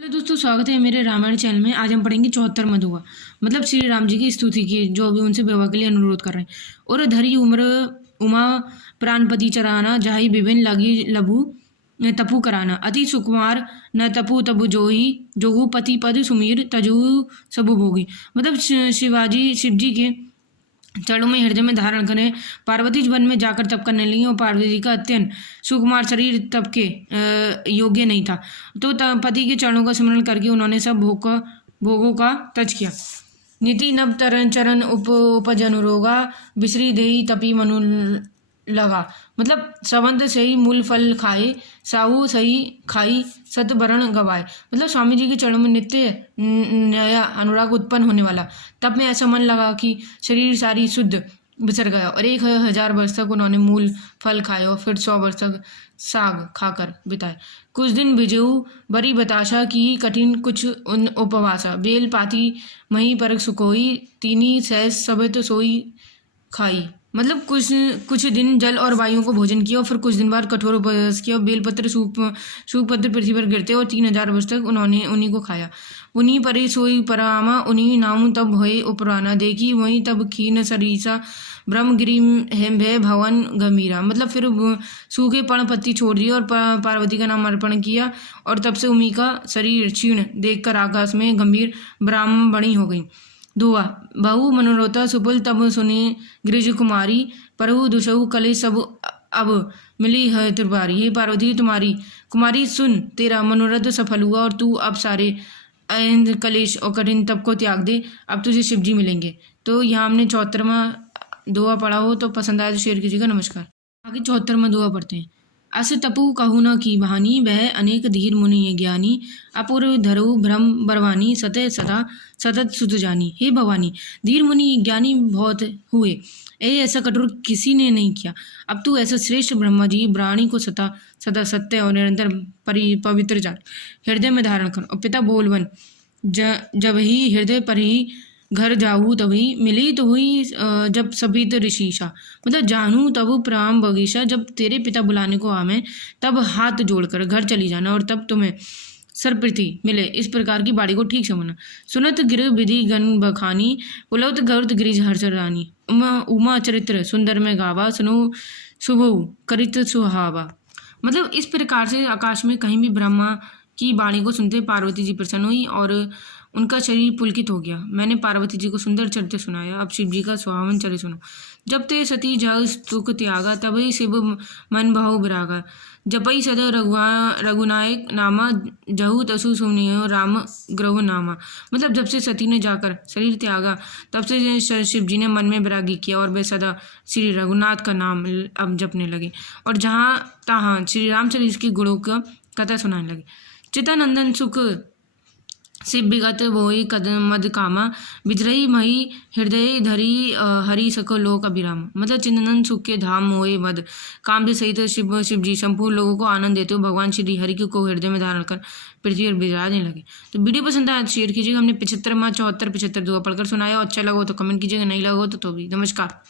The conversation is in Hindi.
हेलो दोस्तों, स्वागत है मेरे रामायण चैनल में। आज हम पढ़ेंगे 74वां दोहा। मतलब श्री राम जी की स्तुति की, जो अभी उनसे विवाह के लिए अनुरोध कर रहे हैं। और धरी उम्र उमा प्राणपति चराना, जाहि विभिन्न लगी लभु तपु कराना। अति सुकुमार न तपु तबु जोही, जोहु पति पद सुमीर तजु सबु भोगी। मतलब शिव जी के चरणों में हृदय में धारण करें। पार्वती वन में जाकर तप करने लगी और पार्वती जी का अत्यंत सुकुमार शरीर तप के योग्य नहीं था, तो पति के चरणों का स्मरण करके उन्होंने सब भोगों का तज किया। नीति नव तरन चरण उपजन रोगा, बिसरी देही तपी मनु लगा। मतलब संबंध सही मूल फल खाए, साहू सही खाई सतबरण गवाए। मतलब स्वामी जी के चरणों में नित्य नया अनुराग उत्पन्न होने वाला। तब में ऐसा मन लगा कि शरीर सारी शुद्ध बिसर गया और 1000 वर्ष तक उन्होंने मूल फल खाए और फिर 100 वर्ष तक साग खाकर बिताए। कुछ दिन बिजेऊ बड़ी बताशा की, कठिन कुछ उपवासा। बेल पाती मही परक सुकोई, तीनी सहस सबत सोई खाई। मतलब कुछ दिन जल और वायु को भोजन किया और फिर कुछ दिन बाद कठोर उपवास किया। बेलपत्र सूख पत्र पृथ्वी पर गिरते और 3000 वर्ष तक उन्होंने उन्हीं को खाया। उन्हीं परे सोई परामा, उन्हीं नाम तब भय उपराना। देखी वहीं तब खीन सरीसा, ब्रह्मगिरी भय भवन गंभीरा। मतलब फिर सूखे पत्ती छोड़ दिए और पार्वती का नाम अर्पण किया और तब से उमी का शरीर क्षीण देखकर आकाश में गंभीर ब्राह्मणी हो गई। दुआ बहु मनोरथा सुपुल तब सुनी गिरिज कुमारी, परहु दुषहु कले सब अब मिली है तुरबारी। हे पार्वती, तुम्हारी कुमारी सुन, तेरा मनोरथ सफल हुआ और तू अब सारे कलेश और कठिन तप को त्याग दे। अब तुझे शिव जी मिलेंगे। तो यहाँ हमने 74वां दोहा पढ़ा हो तो पसंद आया तो शेयर कीजिएगा। नमस्कार। आगे 74वां दोहा पढ़ते हैं। अस तपु कहु न की बहानी, वह अनेक धीर मुनि ज्ञानी। अपूर्व धरु भ्रम बरवानी, सतत सदा सतत सुत जानी। हे भवानी, धीर मुनि ज्ञानी बहुत हुए, ऐसा कठोर किसी ने नहीं किया। अब तू ऐसा श्रेष्ठ ब्रह्मा जी प्राणी को सदा सत्य और निरंतर पवित्र जान हृदय में धारण कर। और पिता बोलवन, जब ही हृदय पर ही घर जाहू तभी मिली तो हुई, जब सभी तो ऋषिशा। मतलब जानू तब प्राम बगीचा, जब तेरे पिता बुलाने को आवे तब हाथ जोड़कर घर चली जाना और तब तुम्हें सरप्रीति मिले। इस प्रकार की बाड़ी को ठीक से होना। सुनत गिर विधि गण बखानी, पुलवत गरुत गिरिज हर्ष रानी। उमा चरित्र सुंदर में गावा, सुनो शुभ करित सुहावा। मतलब इस प्रकार से आकाश में कहीं भी ब्रह्मा की वाणी को सुनते पार्वती जी प्रसन्न हुई और उनका शरीर पुलकित हो गया। मैंने पार्वती जी को सुंदर चरित्र सुनाया, अब शिव जी का सुहावन चरित्र सुनो। जब ते सती जग तुक त्यागा, तभी शिव मन भाव विरागा। जपई सदा रघुनायक नामा, जहु तसु सुनियो राम ग्रह नामा। मतलब जब से सती ने जाकर शरीर त्यागा तब से शिव जी ने मन में विरागी किया और वे सदा श्री रघुनाथ का नाम अब जपने लगे और जहाँ तहाँ श्री रामचरित्र की गुणों का कथा सुनाने लगे। चितानंदन सुख शिव विगत बोई कदम मद कामा, विद्रही मही हृदय धरी हरि सको लोक अभिराम। मतलब चिंतन सुख के धाम मोए मद काम से सहित शिव जी संपूर्ण लोगों को आनंद देते हो भगवान श्री हरि को हृदय में धारण कर पृथ्वी पर विराजने लगे। तो वीडियो पसंद आया तो शेयर कीजिएगा। हमने 75 75 दोहा पढ़कर सुनाया और अच्छा लगा हो तो कमेंट कीजिएगा, नहीं लगा हो तो भी। नमस्कार।